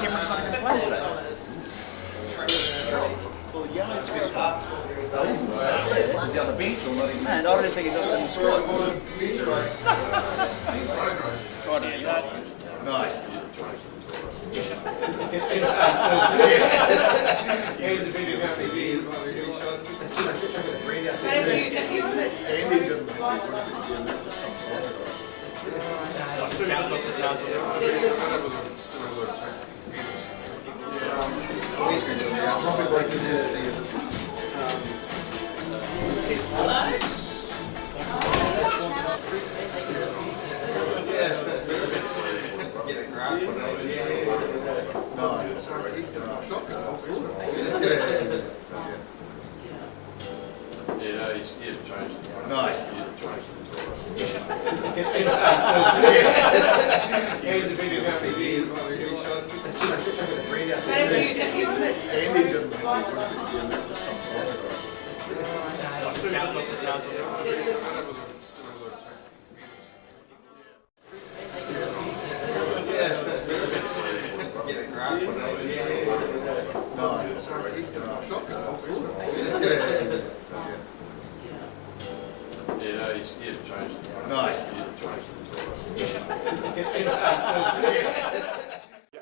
Cameron's not going to play today. Well, Yellow's first one. Is he on the bench or not even? No, I don't think he's on the squad. I don't know. No.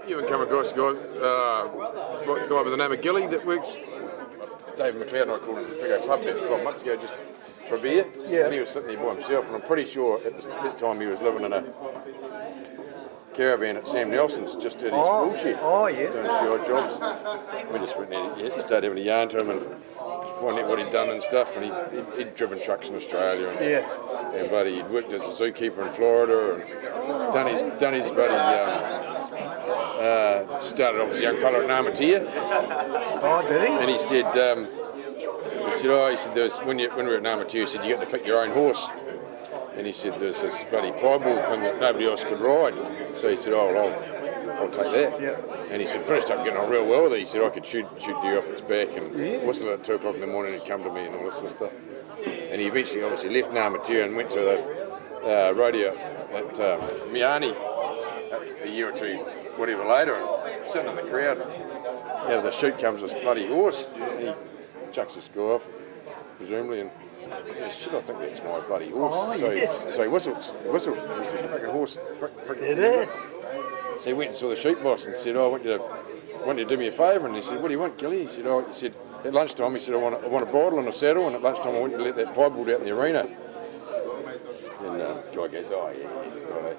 You haven't come across a guy by the name of Gilly that works. David McLeod and I called him to go pub about 12 months ago just for a beer. Yeah. And he was sitting there by himself, and I'm pretty sure at that time he was living in a caravan at Sam Nelson's, just at his bullshit. Oh, yeah. Doing a few odd jobs. We just went there, started having a yarn to him and finding out what he'd done and stuff. And he'd driven trucks in Australia. And buddy, he'd worked as a zookeeper in Florida and done his buddy. Started off as a young fellow at Namatia. Oh, did he? And he said, when we were at Namatia, he said, you got to pick your own horse. And he said, there's this bloody piebald thing that nobody else could ride. So he said, I'll take that. Yeah. And he said, finished up getting on real well with it. He said, I could shoot deer off its back and whistle at 2 o'clock in the morning. He'd come to me and all this sort of stuff. And he eventually obviously left Namatia and went to the rodeo at Miani a year or two, whatever later, and sitting in the crowd. Out of the chute comes this bloody horse. And he chucks his score off, presumably, and shit, I think that's my bloody horse. So he whistled. He said, fucking horse. It is. So he went and saw the sheep boss and said, I want you to do me a favour. And he said, what do you want, Gilly? He said, at lunchtime, he said, I want a bridle and a saddle, and at lunchtime I want you to let that piebald out in the arena. And the guy goes, oh, yeah, right.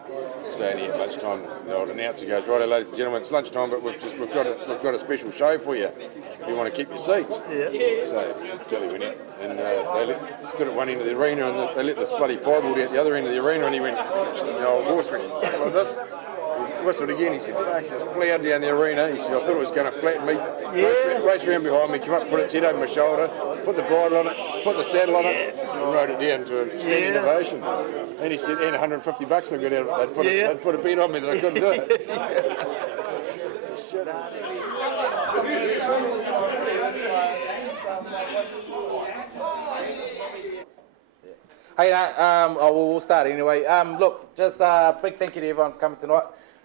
So at lunchtime, the old announcer goes, right, ladies and gentlemen, it's lunchtime, but we've got a special show for you if you want to keep your seats. Yeah. So Gilly went in, and they stood at one end of the arena, and they let this bloody piebald out the other end of the arena, and he went, the old horse went like this. He whistled again. He said, fuck, just plowed down the arena. He said, I thought it was going to flatten me. Raced around behind me, came up, put its head over my shoulder, put the bridle on it, put the saddle on it, and rode it down to a standing ovation. And he said, and $150 I got out of it. They'd put a bet on me that I couldn't do it. Shit. Hey, we'll start anyway. Look, just big thank you to everyone for coming tonight.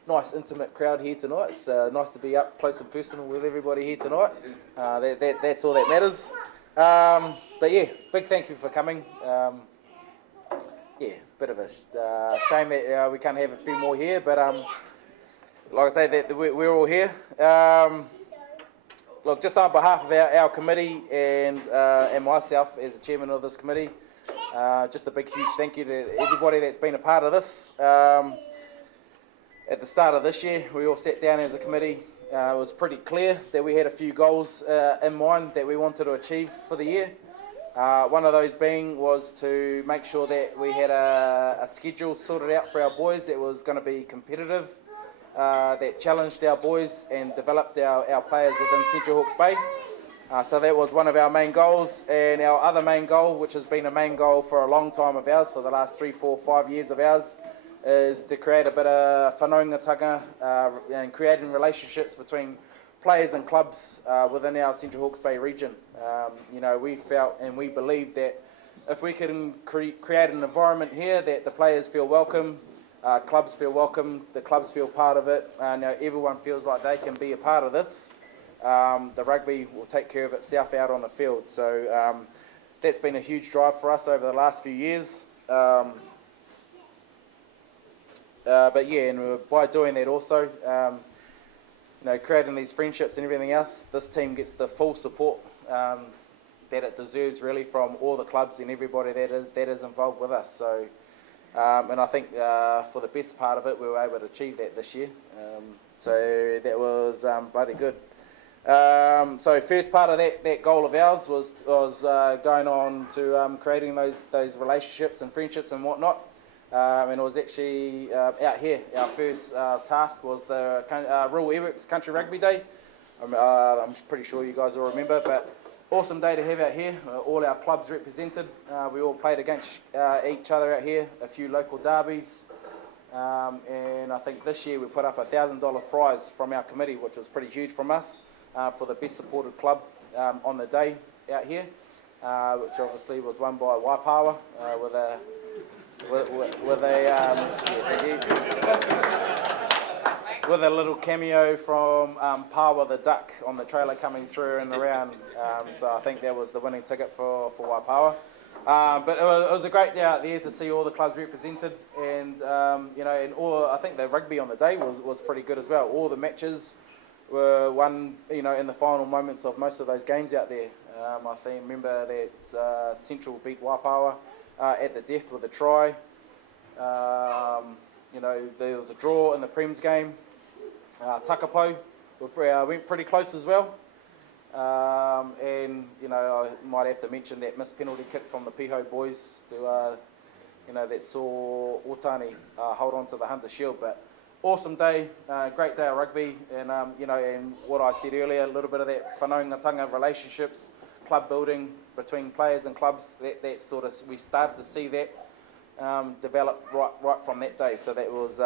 Nice intimate crowd here tonight. It's nice to be up close and personal with everybody here tonight. That's all that matters. But yeah, big thank you for coming. Bit of a shame that we can't have a few more here, but like I say, that we're all here. Look, just on behalf of our committee and myself as the chairman of this committee, just a big, huge thank you to everybody that's been a part of this. At the start of this year, we all sat down as a committee. It was pretty clear that we had a few goals in mind that we wanted to achieve for the year. One of those was to make sure that we had a schedule sorted out for our boys that was going to be competitive, that challenged our boys and developed our players within Central Hawke's Bay. So that was one of our main goals, and our other main goal, which has been a main goal for a long time of ours, for the last 3, 4, 5 years of ours, is to create a bit of whanaungatanga and creating relationships between players and clubs within our Central Hawke's Bay region. We felt and we believe that if we can create an environment here that the players feel welcome, clubs feel welcome, the clubs feel part of it, and everyone feels like they can be a part of this, the rugby will take care of itself out on the field. So that's been a huge drive for us over the last few years. But yeah, and by doing that also, creating these friendships and everything else, this team gets the full support that it deserves really from all the clubs and everybody that is involved with us. So, and I think for the best part of it, we were able to achieve that this year. So that was bloody good. So first part of that goal of ours was going on to creating those relationships and friendships and whatnot. And it was actually out here. Our first task was the Rugby Awards Country Rugby Day. I'm pretty sure you guys will remember, but awesome day to have out here. All our clubs represented. We all played against each other out here. A few local derbies, and I think this year we put up a $1,000 prize from our committee, which was pretty huge from us for the best supported club on the day out here, which obviously was won by Waipawa with a little cameo from Pawa the duck on the trailer coming through and around. So I think that was the winning ticket for Waipawa. But it was a great day out there to see all the clubs represented, and I think the rugby on the day was pretty good as well. All the matches were won, in the final moments of most of those games out there. I remember that Central beat Waipawa at the death with a try. There was a draw in the Prems game. Takapo went pretty close as well. And I might have to mention that missed penalty kick from the Piho boys to that saw Otani hold on to the Hunter Shield. But awesome day, great day of rugby, and and what I said earlier, a little bit of that whanaungatanga relationships, club building between players and clubs, that sort of, we started to see that develop right from that day. So that was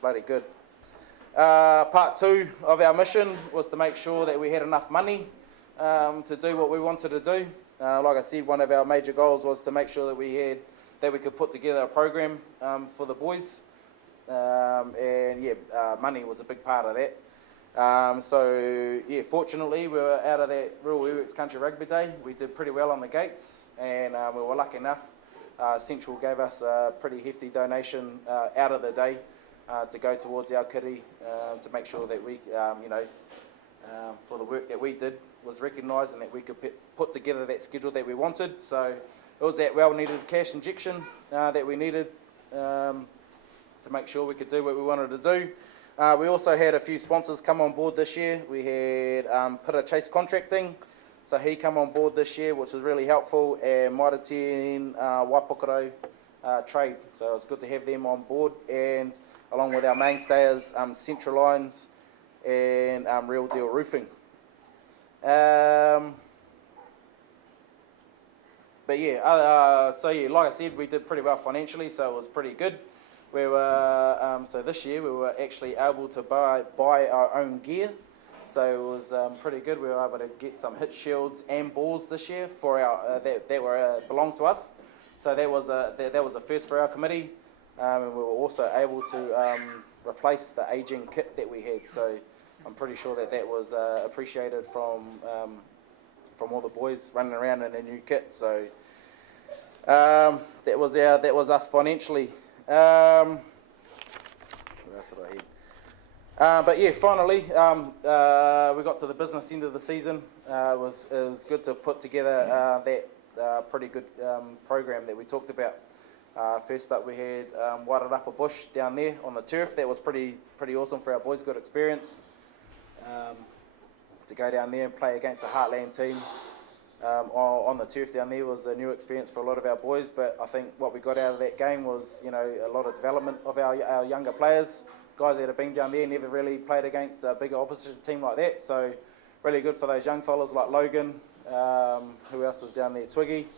bloody good. Part two of our mission was to make sure that we had enough money to do what we wanted to do. Like I said, one of our major goals was to make sure that we could put together a program for the boys, money was a big part of that. Fortunately, we were out of that Rugby Awards Country Rugby Day. We did pretty well on the gates, and we were lucky enough. Central gave us a pretty hefty donation out of the day to go towards our kitty to make sure that we, for the work that we did was recognised and that we could put together that schedule that we wanted. So it was that well-needed cash injection that we needed to make sure we could do what we wanted to do. We also had a few sponsors come on board this year. We had Pira Chase Contracting, so he come on board this year, which was really helpful, and Mairatien Waipokoro Trade, so it was good to have them on board, and along with our mainstays, Central Lines and Real Deal Roofing. Like I said, we did pretty well financially, so it was pretty good. We were so this year we were actually able to buy our own gear, so it was pretty good. We were able to get some hit shields and balls this year for our that were belonged to us. So that was a first for our committee, and we were also able to replace the aging kit that we had. So I'm pretty sure that was appreciated from all the boys running around in a new kit. So that was us financially. What else did I had? But yeah, finally, we got to the business end of the season. It was good to put together that pretty good program that we talked about. First up, we had Wairarapa Bush down there on the turf. That was pretty awesome for our boys. Good experience to go down there and play against the Heartland team. On the turf down there was a new experience for a lot of our boys, but I think what we got out of that game was, a lot of development of our younger players, guys that have been down there, never really played against a bigger opposition team like that, so really good for those young fellas like Logan, who else was down there, Twiggy.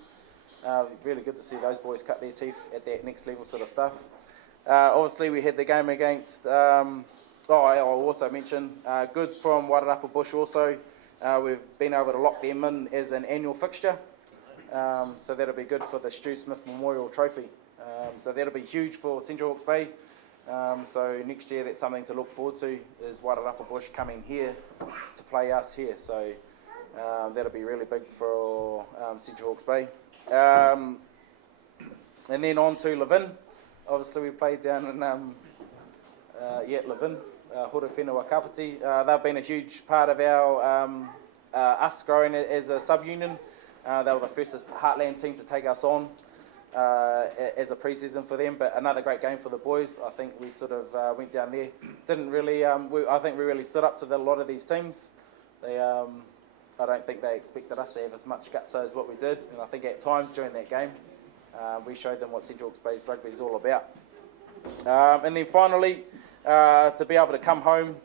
Really good to see those boys cut their teeth at that next level sort of stuff. Obviously we had the game against, I'll also mention, good from Wairarapa Bush also. We've been able to lock them in as an annual fixture. so that'll be good for the Stu Smith Memorial Trophy. So that'll be huge for Central Hawke's Bay. So next year, that's something to look forward to, is Wairarapa Bush coming here to play us here. So that'll be really big for Central Hawke's Bay. And then on to Levin. Obviously, we played down in Levin, Hura Whenua Kapiti. They've been a huge part of our us growing as a sub-union. They were the first Heartland team to take us on as a pre-season for them, but another great game for the boys. I think we sort of went down there. Didn't really, I think we really stood up to a lot of these teams. They, I don't think they expected us to have as much guts as what we did, and I think at times during that game, we showed them what Central Hawke's Bay's rugby is all about. And then finally, to be able to come home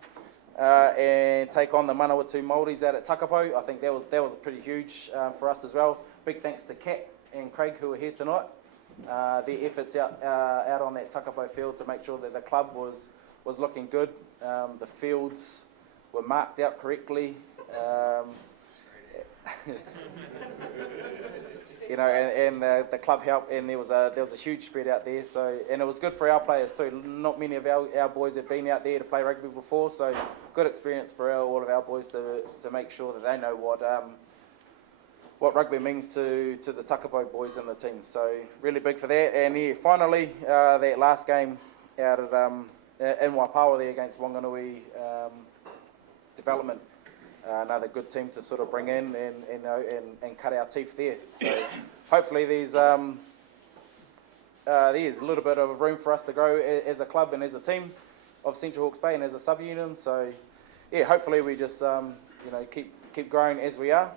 and take on the Manawatu Māoris out at Takapo, I think that was pretty huge for us as well. Big thanks to Kat and Craig, who are here tonight. Their efforts out on that Takapo field to make sure that the club was looking good. The fields were marked out correctly. You know, and the club helped, and there was a huge spread out there. So, and it was good for our players too. Not many of our boys have been out there to play rugby before, so good experience for all of our boys to make sure that they know what rugby means to the Takapo boys in the team. So really big for that. And yeah, finally that last game out at in Waipawa there against Wanganui Development. Another good team to sort of bring in and cut our teeth there. So hopefully there's a little bit of room for us to grow as a club and as a team of Central Hawke's Bay and as a sub-union. So yeah, hopefully we just keep growing as we are.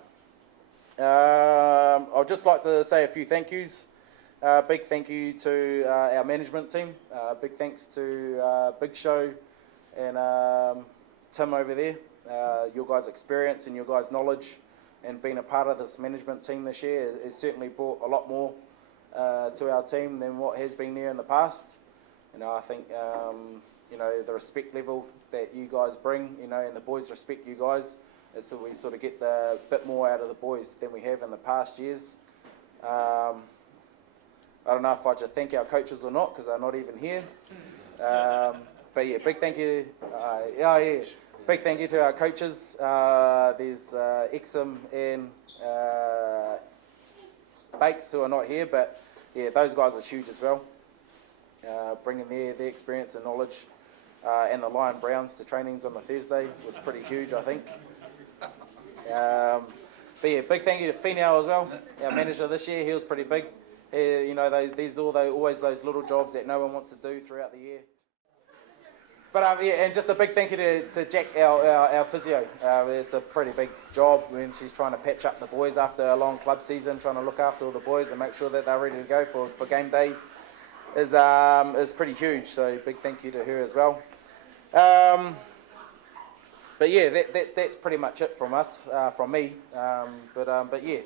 I'd just like to say a few thank yous. Big thank you to our management team. Big thanks to Big Show and Tim over there. Your guys' experience and your guys' knowledge and being a part of this management team this year has certainly brought a lot more to our team than what has been there in the past. You know, I think the respect level that you guys bring, and the boys respect you guys, is so we sort of get a bit more out of the boys than we have in the past years. I don't know if I should thank our coaches or not because they're not even here. But yeah, big thank you. Big thank you to our coaches. There's Exum and Bakes who are not here, but yeah, those guys are huge as well. Bringing their experience and knowledge, and the Lion Browns to trainings on the Thursday was pretty huge, I think. But yeah, big thank you to Finau as well, our manager this year. He was pretty big. These always those little jobs that no one wants to do throughout the year. But yeah, and just a big thank you to Jack, our physio. It's a pretty big job when she's trying to patch up the boys after a long club season, trying to look after all the boys and make sure that they're ready to go for game day is pretty huge. So big thank you to her as well. But yeah, that's pretty much it from us, from me. But yeah,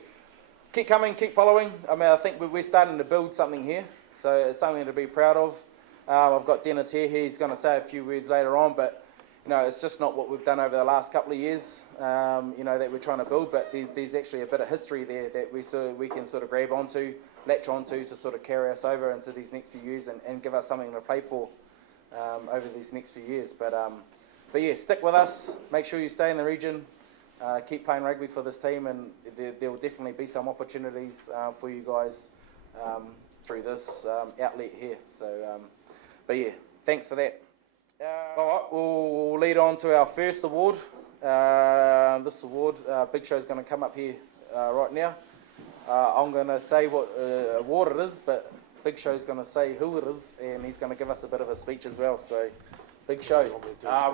keep coming, keep following. I mean, I think we're starting to build something here, so it's something to be proud of. I've got Dennis here. He's going to say a few words later on, but it's just not what we've done over the last couple of years. That we're trying to build, but there's actually a bit of history there that we can sort of grab onto, latch onto to sort of carry us over into these next few years and give us something to play for over these next few years. But yeah, stick with us. Make sure you stay in the region. Keep playing rugby for this team, and there will definitely be some opportunities for you guys through this outlet here. So. But yeah, thanks for that. All right, we'll lead on to our first award. This award, Big Show's going to come up here right now. I'm going to say what award it is, but Big Show's going to say who it is, and he's going to give us a bit of a speech as well. So, Big Show.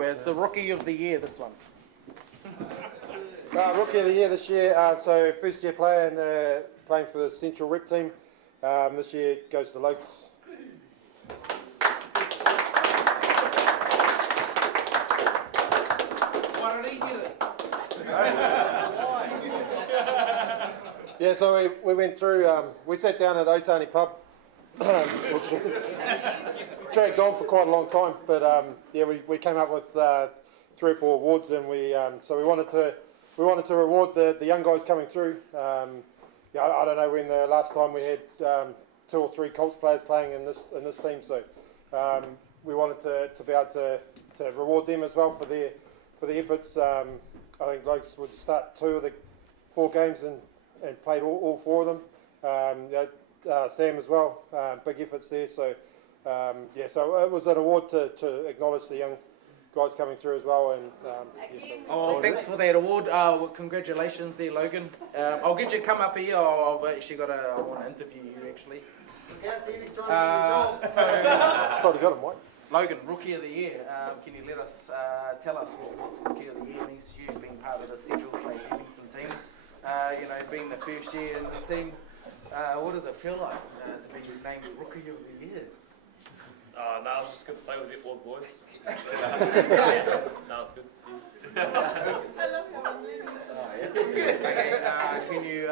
It's the Rookie of the Year, this one. Rookie of the Year this year, so first year player and playing for the Central Rep team. This year goes to Lokes. Yeah, so we went through, we sat down at Otani Pub, which dragged on for quite a long time, but yeah, we came up with 3 or 4 awards, and we wanted to reward the young guys coming through, yeah, I don't know when the last time we had 2 or 3 Colts players playing in this team. So we wanted to be able to reward them as well for their efforts. I think blokes would start 2 of the 4 games and played all 4 of them. Sam as well, big efforts there. So so it was an award to acknowledge the young guys coming through as well. And thanks for that award. Well, congratulations there, Logan. I'll get you to come up here. I've actually I want to interview you actually. it's probably got him, Mike. Logan, Rookie of the Year. Can you let us tell us what Rookie of the Year means to you, being part of the Central Play Edmonton team? Being the first year in this team, what does it feel like to be named Rookie of the Year? No, I was just good to play with the old boys. No, it's good. Okay, can you,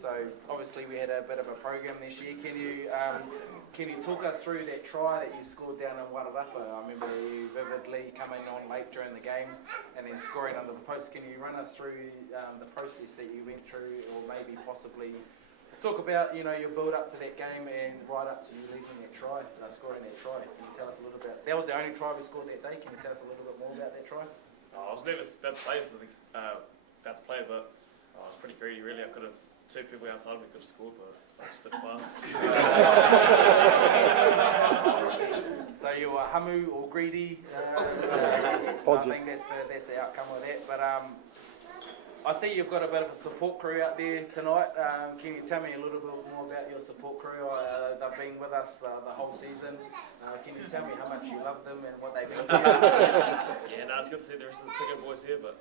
so obviously we had a bit of a program this year. Can you talk us through that try that you scored down in Wairarapa? I remember you vividly coming on late during the game and then scoring under the post. Can you run us through the process that you went through, or maybe possibly talk about your build up to that game and right up to you leaving that try, scoring that try? Can you tell us a little bit? That was the only try we scored that day. Can you tell us a little bit more about that try? I was nervous about to play, but I was pretty greedy really. I could have 2 people outside of me could have scored, but I just didn't pass. So you were hamu or greedy. So I think that's the outcome of that. But I see you've got a bit of a support crew out there tonight. Can you tell me a little bit more about your support crew? They've been with us the whole season. Can you tell me how much you love them and what they've been to you? Yeah, no, it's good to see the rest of the Ticket boys here, but...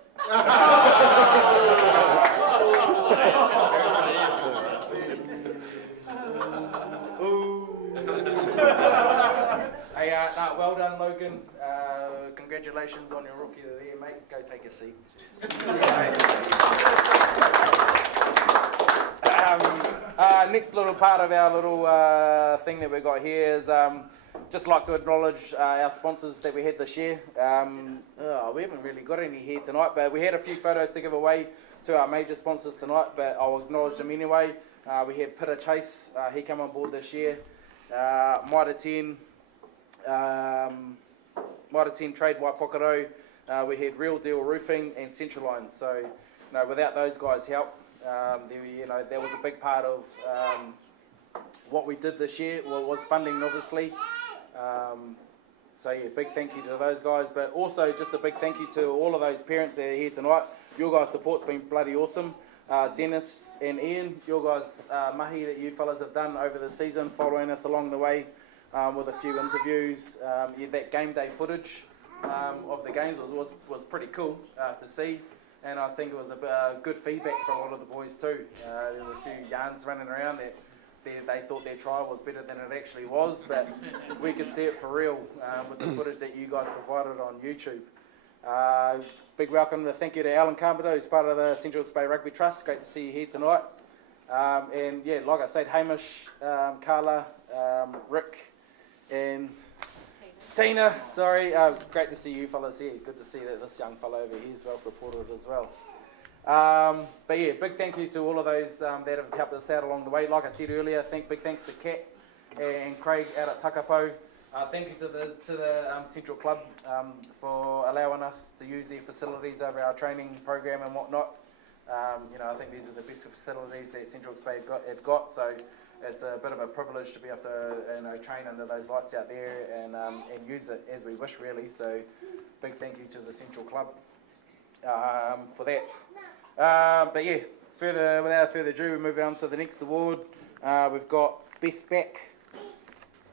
Hey, well done, Logan. Congratulations on your Rookie of the Year, mate. Go take a seat. Next little part of our little thing that we've got here is just like to acknowledge our sponsors that we had this year. We haven't really got any here tonight, but we had a few photos to give away to our major sponsors tonight, but I'll acknowledge them anyway. We had Peter Chase, he came on board this year. Mitre 10 Trade Waipokaro. We had Real Deal Roofing and Central Lines. So, without those guys' help, that was a big part of what we did this year. Was funding, obviously. Big thank you to those guys, but also just a big thank you to all of those parents that are here tonight. Your guys' support's been bloody awesome. Dennis and Ian, your guys' mahi that you fellas have done over the season, following us along the way with a few interviews. That game day footage of the games was pretty cool to see, and I think it was a good feedback from a lot of the boys too. There were a few yarns running around that they thought their try was better than it actually was, but we could see it for real with the footage that you guys provided on YouTube. Big welcome and thank you to Alan Carpenter, who's part of the Central Bay Rugby Trust. Great to see you here tonight. Like I said, Hamish, Carla, Rick, and Tina. Great to see you fellas here. Good to see that this young fellow over here is well supported as well. Big thank you to all of those that have helped us out along the way. Like I said earlier, big thanks to Kat and Craig out at Takapo. Thank you to the Central Club for allowing us to use their facilities over our training program and whatnot. I think these are the best facilities that Central Bay have got, so it's a bit of a privilege to be able to train under those lights out there and use it as we wish, really. So big thank you to the Central Club for that. Without further ado, we move on to the next award. We've got Best Back.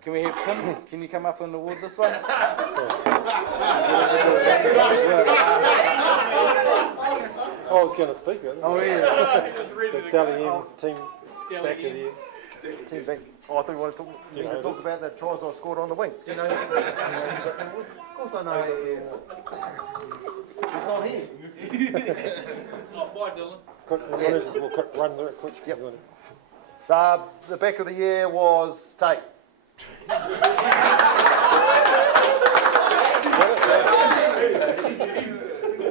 Can we have Tim? Can you come up and award this one? I was going to speak it. Oh yeah. The Dally M team back of the year. Team back. Oh, I thought you wanted to talk about the tries I scored on the wing. Do you know? Of course I know. He's not here. Bye, Dylan. We'll run through it quick. Yep. The back of the year was Tate.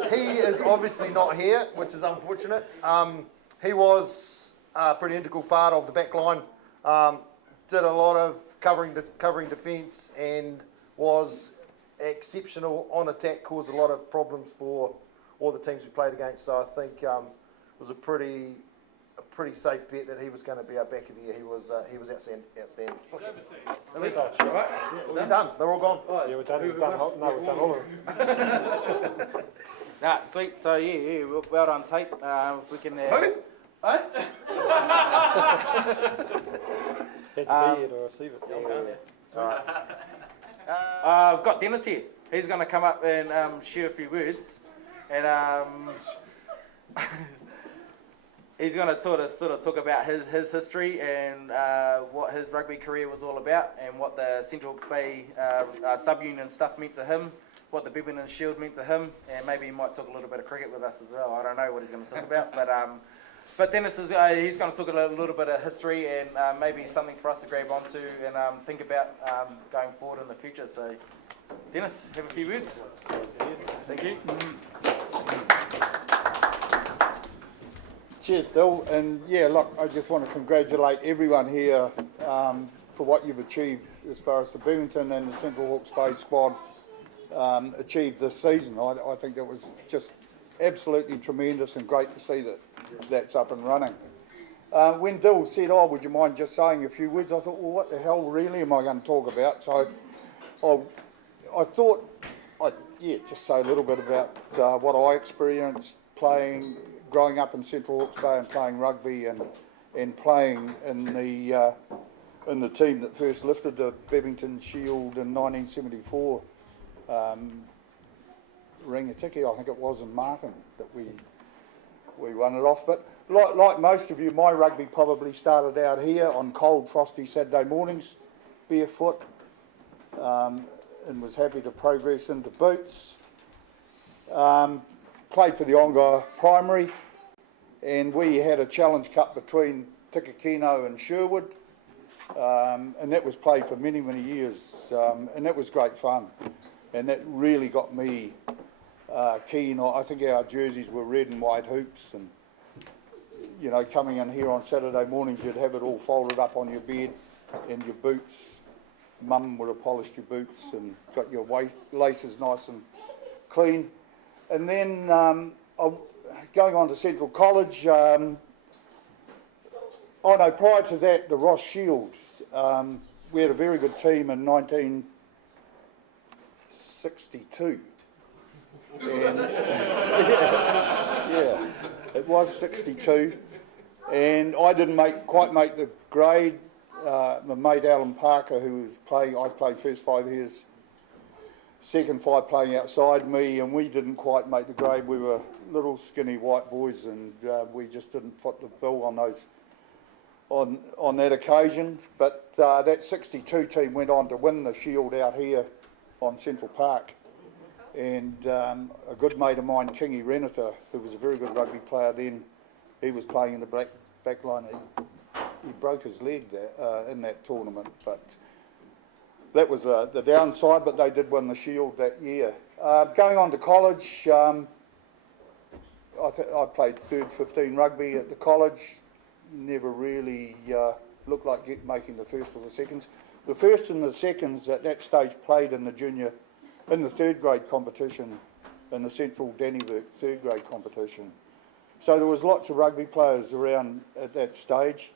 He is obviously not here, which is unfortunate. He was pretty integral part of the back line. Did a lot of covering defence and was exceptional on attack, caused a lot of problems for all the teams we played against. So I think it was a pretty safe bet that he was going to be our back of the year. He was outstanding. We're done. We're done. They're all gone. Yeah, we're done. We've done all of them. Nah, sweet. So yeah, well done, Tate. If we can. Who? Had to be here to receive it. I've got Dennis here. He's going to come up and share a few words, and he's going to sort of talk about his history and what his rugby career was all about, and what the Central Hawke's Bay sub-union stuff meant to him, what the Bebington Shield meant to him, and maybe he might talk a little bit of cricket with us as well. I don't know what he's going to talk about, but Dennis is he's going to talk a little bit of history and maybe something for us to grab onto and think about going forward in the future. So, Dennis, have a few words. Thank you. Cheers, Phil. And yeah, look, I just want to congratulate everyone here for what you've achieved as far as the Bebington and the Central Hawke's Bay squad achieved this season. I think that was just absolutely tremendous and great to see that that's up and running. When Dill said, "Oh, would you mind just saying a few words?" I thought, well, what the hell really am I going to talk about? So I thought I'd just say a little bit about what I experienced growing up in Central Hawke's Bay and playing rugby and playing in the team that first lifted the Bebington Shield in 1974. Rangatiki, I think it was, in Martin that we won it off. But like most of you, my rugby probably started out here on cold, frosty Saturday mornings, barefoot, and was happy to progress into boots. Played for the Ongar Primary, and we had a Challenge Cup between Tikakino and Sherwood, and that was played for many, many years, and that was great fun, and that really got me keen. I think our jerseys were red and white hoops, and you know, coming in here on Saturday mornings, you'd have it all folded up on your bed, and your boots, Mum would have polished your boots and got your laces nice and clean. And then going on to Central College, prior to that, the Ross Shield, we had a very good team in 1962. And yeah, it was 62. And I didn't quite make the grade. My mate Alan Parker, who was playing, I played first 5 years, second 5 playing outside me, and we didn't quite make the grade. We were little skinny white boys, and we just didn't foot the bill on that occasion. But that 62 team went on to win the Shield out here on Central Park, and a good mate of mine, Kingy Renata, who was a very good rugby player then, he was playing in the back line. He broke his leg there in that tournament, but that was the downside, but they did win the Shield that year. Going on to college, I played 3rd 15 rugby at the college, never really looked like making the first or the seconds. The first and the seconds at that stage played in the 3rd grade competition, in the Central Dannyburg 3rd grade competition. So there was lots of rugby players around at that stage.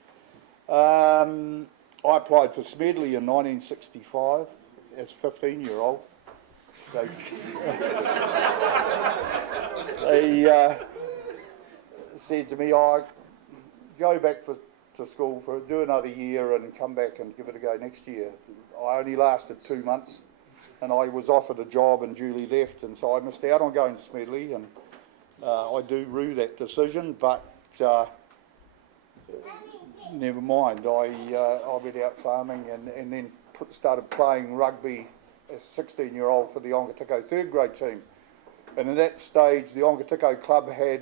I applied for Smedley in 1965 as a 15-year-old. They said to me, "Oh, go back to school, do another year and come back and give it a go next year." I only lasted 2 months, and I was offered a job and duly left, and so I missed out on going to Smedley, and I do rue that decision, but never mind. I went out farming and then started playing rugby as a 16-year-old for the Ongatiko 3rd grade team. And at that stage, the Ongatiko club had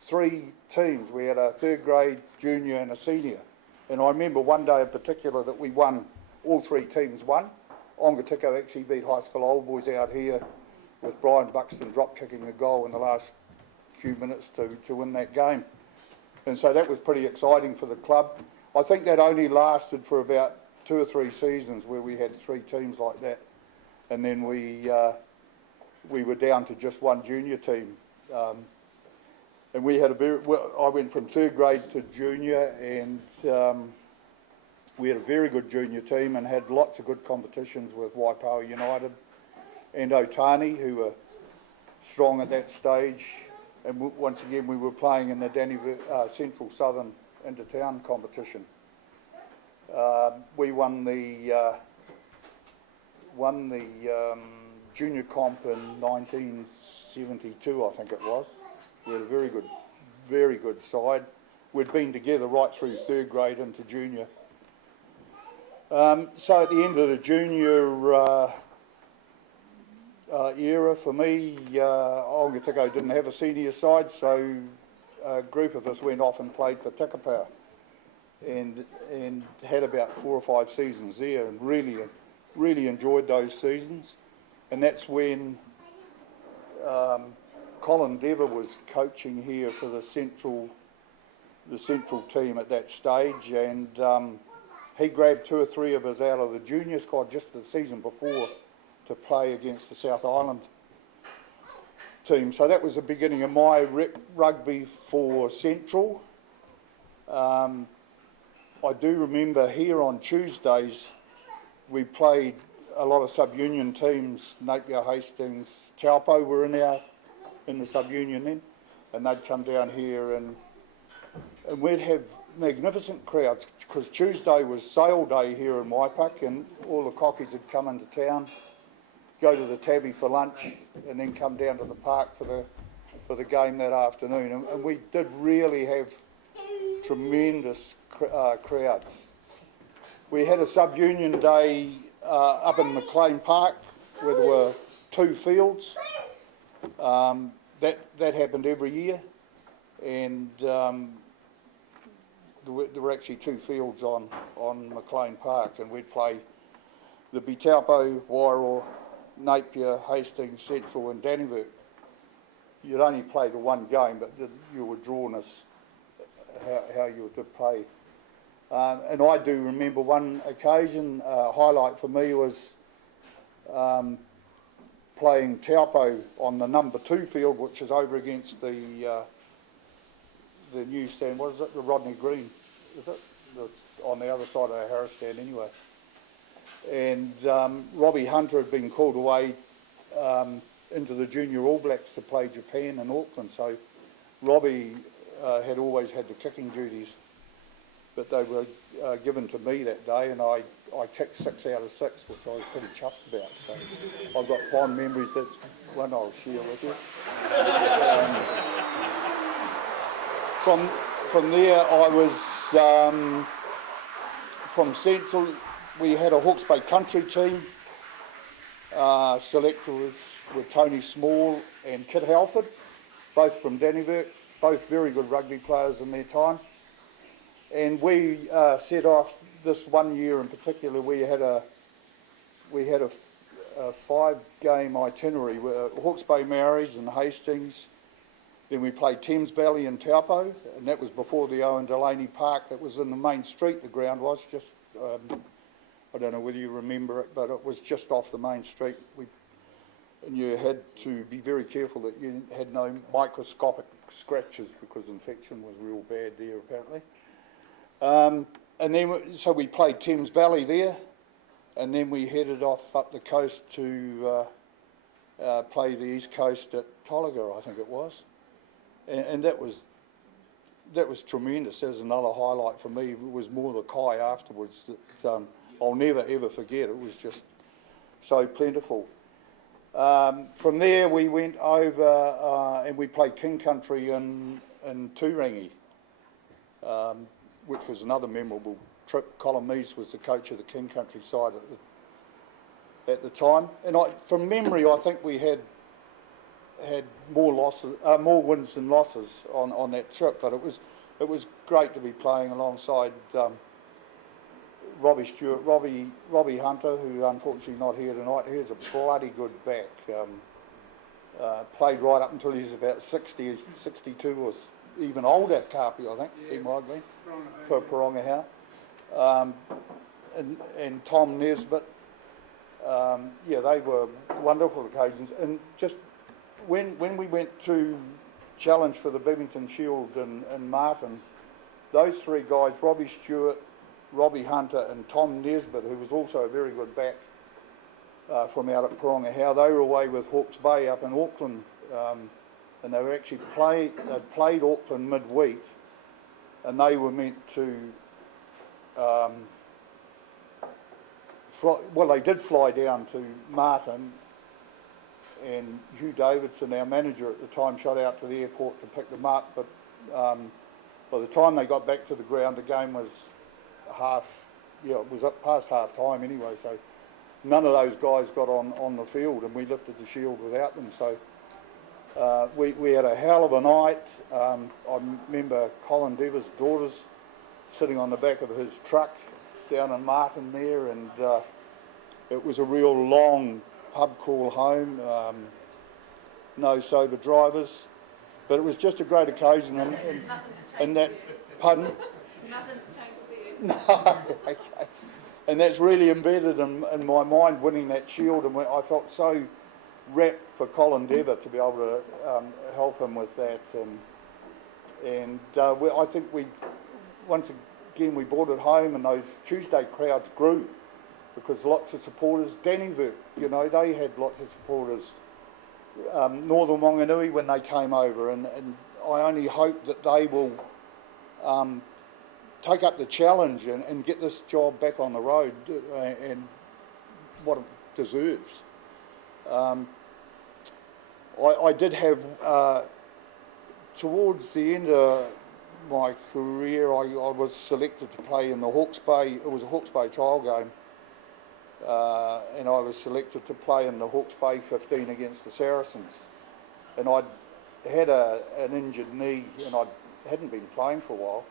3 teams. We had a 3rd grade, junior and a senior. And I remember one day in particular that we won, all 3 teams won. Ongatiko actually beat High School Old Boys out here with Brian Buxton drop kicking a goal in the last few minutes to win that game. And so that was pretty exciting for the club. I think that only lasted for about 2 or 3 seasons where we had 3 teams like that. And then we were down to just one junior team. And we had I went from 3rd grade to junior, and we had a very good junior team and had lots of good competitions with Waipawa United and Otani, who were strong at that stage. And once again, we were playing in the Central Southern Intertown competition. We won the junior comp in 1972, I think it was. We had a very good side. We'd been together right through 3rd grade into junior. So at the end of the junior era for me, Aongatiko didn't have a senior side, so a group of us went off and played for Tikapau and had about 4 or 5 seasons there, and really enjoyed those seasons. And that's when Colin Dever was coaching here for the central team at that stage, and he grabbed 2 or 3 of us out of the junior squad just the season before to play against the South Island team. So that was the beginning of my rugby for Central. I do remember here on Tuesdays we played a lot of sub-union teams. Napier, Hastings, Taupo were in the sub-union then, and they'd come down here and we'd have magnificent crowds, because Tuesday was sale day here in Waipak, and all the cockies had come into town, go to the Tabby for lunch, and then come down to the park for the game that afternoon. And we did really have tremendous crowds. We had a sub-union day up in McLean Park where there were 2 fields. That happened every year, and there were actually 2 fields on McLean Park, and we'd play the Taupo, Wairau, Napier, Hastings, Central and Dannyburg. You'd only play the one game, but you were drawn as how you were to play. And I do remember one occasion, a highlight for me was playing Taupo on the number 2 field, which is over against the newsstand. What is it? The Rodney Green, is it? On the other side of the Harris stand anyway. And Robbie Hunter had been called away into the Junior All Blacks to play Japan in Auckland. So Robbie had always had the kicking duties, but they were given to me that day, and I kicked 6 out of 6, which I was pretty chuffed about. So I've got fond memories. That's one I'll share with you. From there, I was from Central. We had a Hawke's Bay country team. Selectors were Tony Small and Kit Halford, both from Dannyburg, both very good rugby players in their time. And we set off this one year in particular. We had a 5-game itinerary with Hawke's Bay Maoris and Hastings. Then we played Thames Valley and Taupo, and that was before the Owen Delaney Park. That was in the main street. The ground was just. I don't know whether you remember it, but it was just off the main street. And you had to be very careful that you had no microscopic scratches, because infection was real bad there apparently. And then, so we played Thames Valley there, and then we headed off up the coast to play the East Coast at Tolaga, I think it was. And that was tremendous. That was another highlight for me. It was more the kai afterwards that I'll never ever forget. It was just so plentiful. From there we went over and we played King Country in Turangi, which was another memorable trip. Colin Mees was the coach of the King Country side at the time. And from memory, I think we had more wins than losses on that trip, but it was great to be playing alongside Robbie Stewart, Robbie Hunter, who unfortunately not here tonight. He was a bloody good back. Played right up until he was about 60, 62 or even older Kapi, I think he might have been, for Porongahau. And Tom Nesbitt. Yeah, they were wonderful occasions. And just when we went to challenge for the Bevington Shield in Martin, those three guys, Robbie Stewart, Robbie Hunter and Tom Nesbitt, who was also a very good back from out at Porongahau, they were away with Hawke's Bay up in Auckland, and they were actually they'd played Auckland midweek, and they were meant to they did fly down to Martin, and Hugh Davidson, our manager at the time, shot out to the airport to pick them up, but by the time they got back to the ground, the game was it was up past half time anyway, so none of those guys got on the field, and we lifted the shield without them. So we had a hell of a night. I remember Colin Dever's daughters sitting on the back of his truck down in Martin there, and it was a real long pub call home, no sober drivers, but it was just a great occasion, and that, pardon? Nothing's changed for you. No, okay. And that's really embedded in my mind, winning that shield, and I felt so rapt for Colin Dever to be able to help him with that, and I think once again we brought it home, and those Tuesday crowds grew because lots of supporters, Dannyville, you know, they had lots of supporters, Northern Wanganui when they came over, and I only hope that they will take up the challenge and get this job back on the road and what it deserves. I did have, towards the end of my career, I was selected to play in the Hawke's Bay. It was a Hawke's Bay trial game, and I was selected to play in the Hawke's Bay 15 against the Saracens. And I'd had an injured knee, and I hadn't been playing for a while.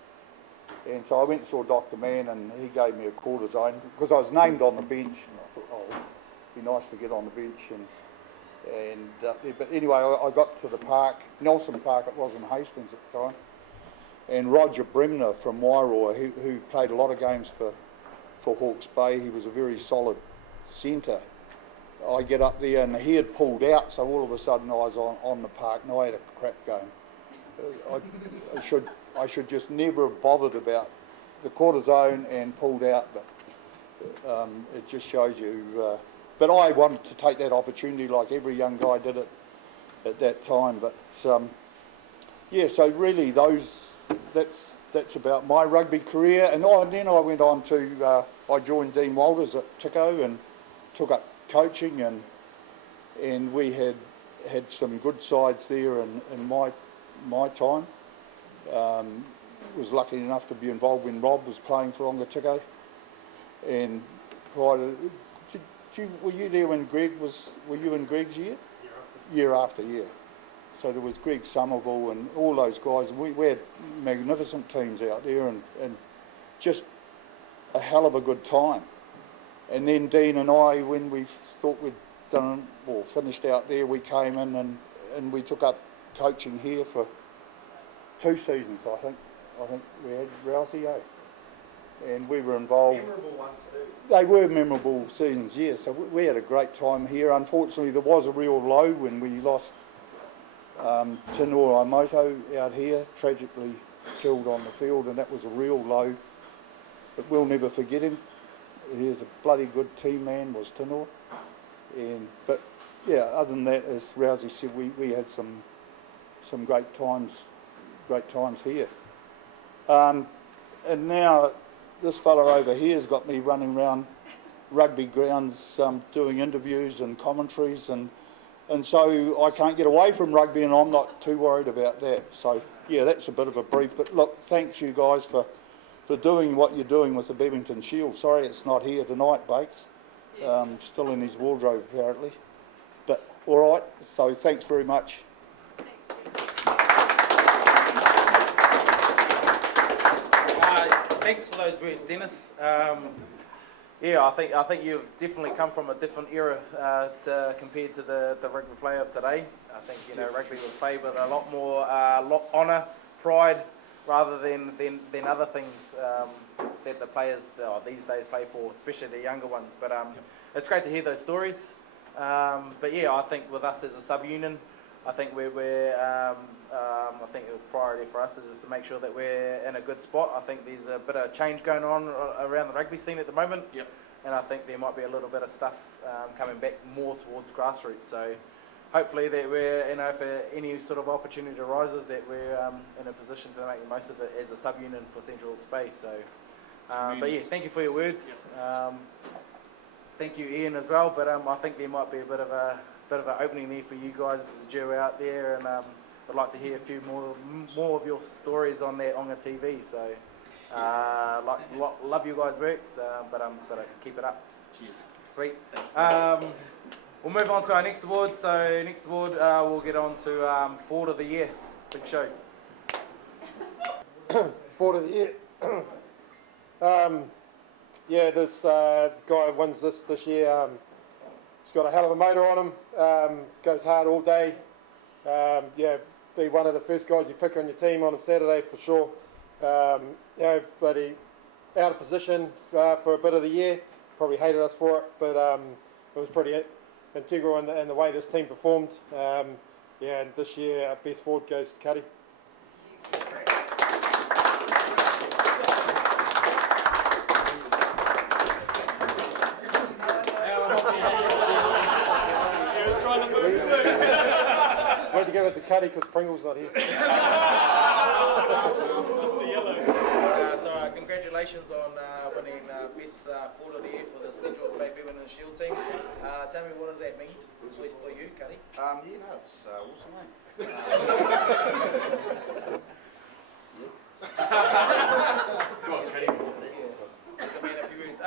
And so I went and saw Dr. Mann, and he gave me a cortisone because I was named on the bench, and I thought, oh, it'd be nice to get on the bench. But anyway, I got to the park, Nelson Park, it was in Hastings at the time, and Roger Bremner from Wairoa, who played a lot of games for Hawke's Bay, he was a very solid centre. I get up there, and he had pulled out, so all of a sudden I was on the park, and I had a crap game. I should just never have bothered about the cortisone and pulled out, but it just shows you. But I wanted to take that opportunity like every young guy did it at that time. But yeah, so really that's about my rugby career. And then I went on to, I joined Dean Walters at Tico and took up coaching, and we had some good sides there in my time. Was lucky enough to be involved when Rob was playing for Ongatico, and prior to, were you there when were you in Greg's year? Year after year. So there was Greg Somerville and all those guys. We had magnificent teams out there, and just a hell of a good time. And then Dean and I, when we thought we'd done or finished out there, we came in and we took up coaching here for 2 seasons, I think. I think we had Rousey, and we were involved. Memorable ones too. They were memorable seasons, yeah. So we had a great time here. Unfortunately, there was a real low when we lost Tinua Aimoto out here, tragically killed on the field, and that was a real low. But we'll never forget him. He was a bloody good team man, was Tinua. But yeah, other than that, as Rousey said, we had some great times here. And now this fella over here has got me running around rugby grounds doing interviews and commentaries, and so I can't get away from rugby, and I'm not too worried about that. So yeah, that's a bit of a brief, but look, thanks you guys for doing what you're doing with the Bevington Shield. Sorry it's not here tonight, Bakes. Still in his wardrobe apparently. But all right, so thanks very much. Thanks for those words, Dennis. Yeah, I think you've definitely come from a different era compared to the rugby player of today. I think rugby was played with a lot more honour, pride rather than other things that the players these days play for, especially the younger ones. But it's great to hear those stories. But yeah, I think with us as a sub-union, I think I think the priority for us is just to make sure that we're in a good spot. I think there's a bit of change going on around the rugby scene at the moment. Yep. And I think there might be a little bit of stuff coming back more towards grassroots. So hopefully that we're, if any sort of opportunity arises, that we're in a position to make the most of it as a sub-union for Central Hawke's Bay. So, but yeah, thank you for your words. Thank you, Ian, as well. But I think there might be a bit of an opening there for you guys as a duo out there, and I'd like to hear a few more of your stories on the TV. So, love you guys' works, but keep it up. Cheers. Sweet. We'll move on to our next award. So next award, we'll get on to Forward of the Year. Big show. Forward of the year. Yeah, this guy who wins this year. He's got a hell of a motor on him. Goes hard all day. Yeah, be one of the first guys you pick on your team on a Saturday for sure. But he out of position for a bit of the year. Probably hated us for it, but it was pretty integral in the way this team performed. Yeah, and this year our best forward goes to Cuddy. Wait to give it to Cuddy because Pringle's not here. Mr. Yellow. So congratulations on winning Best Forward of the Year for the Central Hawke's Bay Women and Shield team. Tell me, what does that mean for you, Cuddy? Yeah, no, it's awesome, mate. Go on, Cuddy. A few words.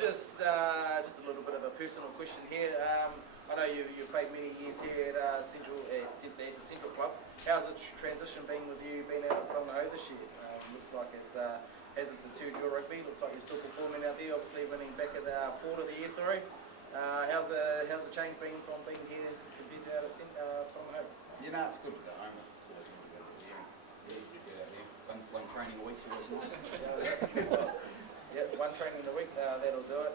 Just a little bit of a personal question here. I know you've played many years here at the Central Club. How's the transition been with you being out on the Ho this year? Looks like it's has it the two-dual rugby. Looks like you're still performing out there. Obviously winning back at the Forward of the Year. Sorry. How's the change been from being here compared to out at from the Ho? You know, it's good to go home. One training a week, so it's nice. Yeah, one training a week, that'll do it.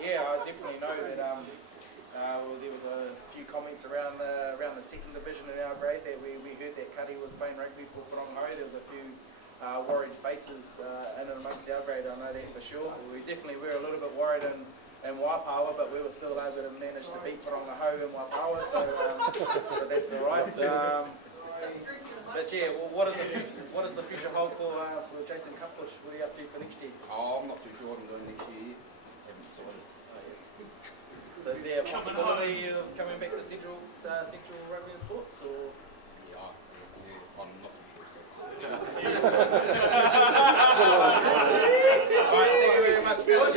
Yeah, I definitely know that there was a few comments around the second division in our grade that we heard that Cuddy was playing rugby for Whangarei. There was a few worried faces in and amongst our grade, I know that for sure. We definitely were a little bit worried in Waipawa, but we were still able to manage to beat Whangarei in Waipawa, so that's alright. But yeah, well, what does the future hold for Jason Cupbush? What are you up to for next year? Oh, I'm not too sure what I'm doing next year. Haven't decided. So is there a possibility of coming back to Central Rugby and Sports, or? Yeah, I'm not too sure. So. Alright, thank you very much, guys.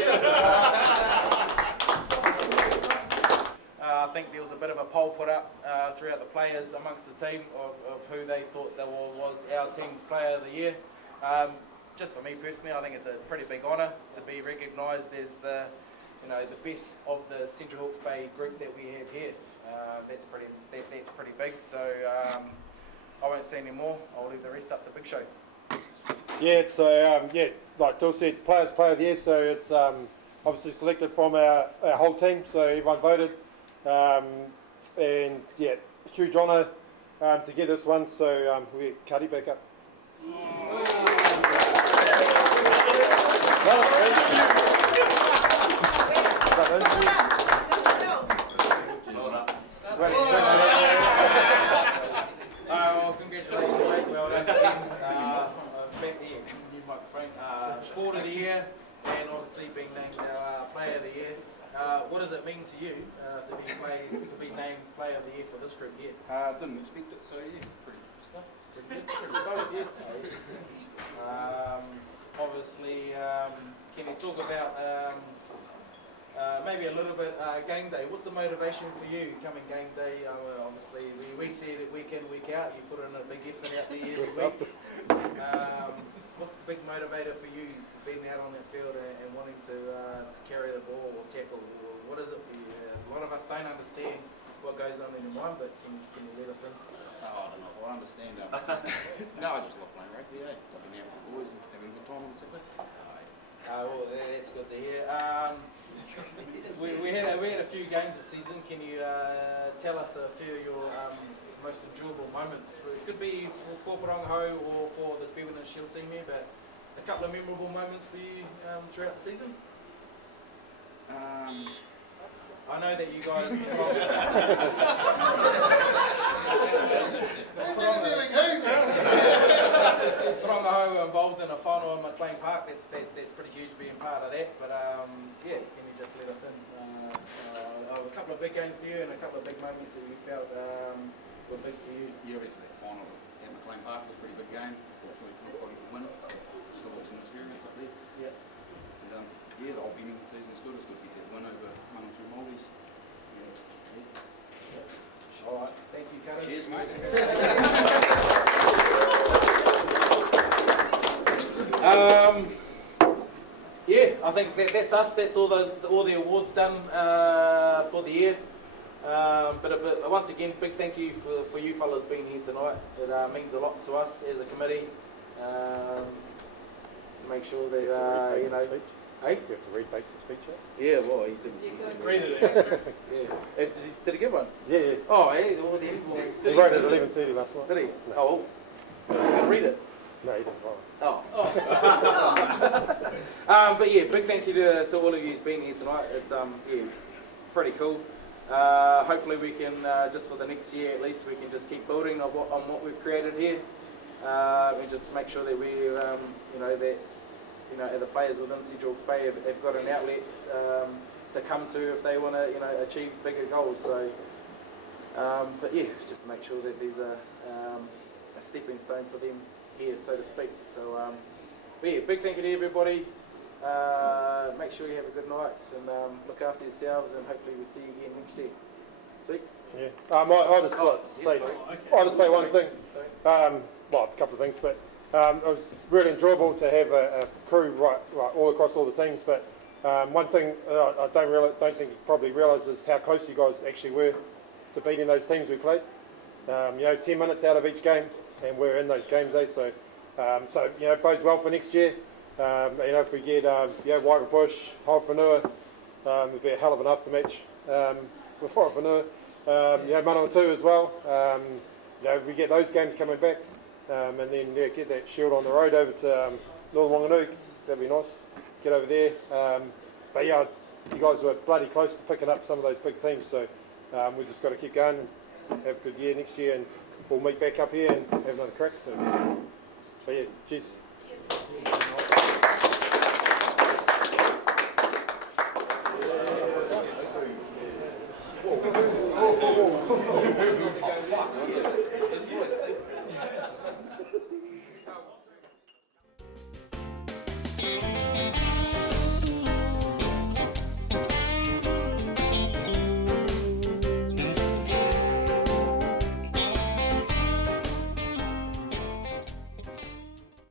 I think there was a bit of a poll put up throughout the players amongst the team of who they thought that was our team's player of the year. Just for me personally, I think it's a pretty big honour to be recognised as the best of the Central Hawke's Bay group that we have here. That's pretty big. So I won't say any more. I'll leave the rest up to Big Show. Yeah, so like Bill said, player of the year. So it's obviously selected from our whole team. So everyone voted. And yeah, huge honour to get this one, so we get Cuddy back up. Well, congratulations, mate. Well done again. Back there, use microphone. Forward of the year, and obviously being named our player of the year. What does it mean to you to be named player of the year for this group here? Didn't expect it, so yeah, pretty stuff. Pretty stoked, yeah. Obviously, can you talk about maybe a little bit game day? What's the motivation for you coming game day? Obviously, we see it week in, week out. You put in a big effort out there every week. What's the big motivator for you being out on that field and wanting to carry the ball or tackle? What is it for you? A lot of us don't understand what goes on in your mind, but can you let us in? I don't know. I understand. No, I just love playing rugby. Looking out for the boys and having a good time on the Saturday. Well, that's good to hear. We had a few games this season. Can you tell us a few of your most enjoyable moments? It could be for Parongaho or for this Bevan and Shield team here, but a couple of memorable moments for you throughout the season. I know that you guys. Parongaho were involved in a final in McLean Park. That's pretty huge being part of that. But yeah, can you just let us in? A couple of big games for you and a couple of big moments that you felt were big for you. Yeah, obviously that final at McLean Park was a pretty big game. Fortunately, couldn't quite get the win. Still got some experience up there. Yeah. And yeah, the whole Bennington season is good. It's good to get that win over one or two Māoris. All right, thank you, Karen. Cheers, mate. Yeah, I think that's us. That's all the awards done for the year. But once again, big thank you for you fellas being here tonight. It means a lot to us as a committee to make sure that you know. Hey? You have to read Bates' speech. Yeah, well, he didn't. Read it out. Yeah. Did he give one? Yeah. Oh, hey, well, He wrote it at 11:30 last night. Did he? Oh, well. You can read it. No, he didn't write Oh. But yeah, big thank you to all of you who's been here tonight. It's yeah, pretty cool. Hopefully we can just for the next year at least we can just keep building on what we've created here, and just make sure that we the players within Central Hawke's Bay have got an outlet to come to if they want to achieve bigger goals. So, but yeah, just to make sure that there's a stepping stone for them here, so to speak. So, but yeah, big thank you to everybody. Make sure you have a good night and look after yourselves, and hopefully we'll see you again next year. See? Yeah. I'll just say one thing. Well, a couple of things, but it was really enjoyable to have a crew right all across all the teams. But one thing I don't think you probably realise is how close you guys actually were to beating those teams we played. 10 minutes out of each game, and we're in those games, So it bodes well for next year. If we get Waikabush, Hawhanua, it'll be a hell of an aftermatch with Hawhanua. Manawatu as well. If we get those games coming back, and then get that shield on the road over to Northern Wanganui, that'd be nice. Get over there. But yeah, you guys were bloody close to picking up some of those big teams, so we've just got to keep going and have a good year next year, and we'll meet back up here and have another crack. So yeah, cheers.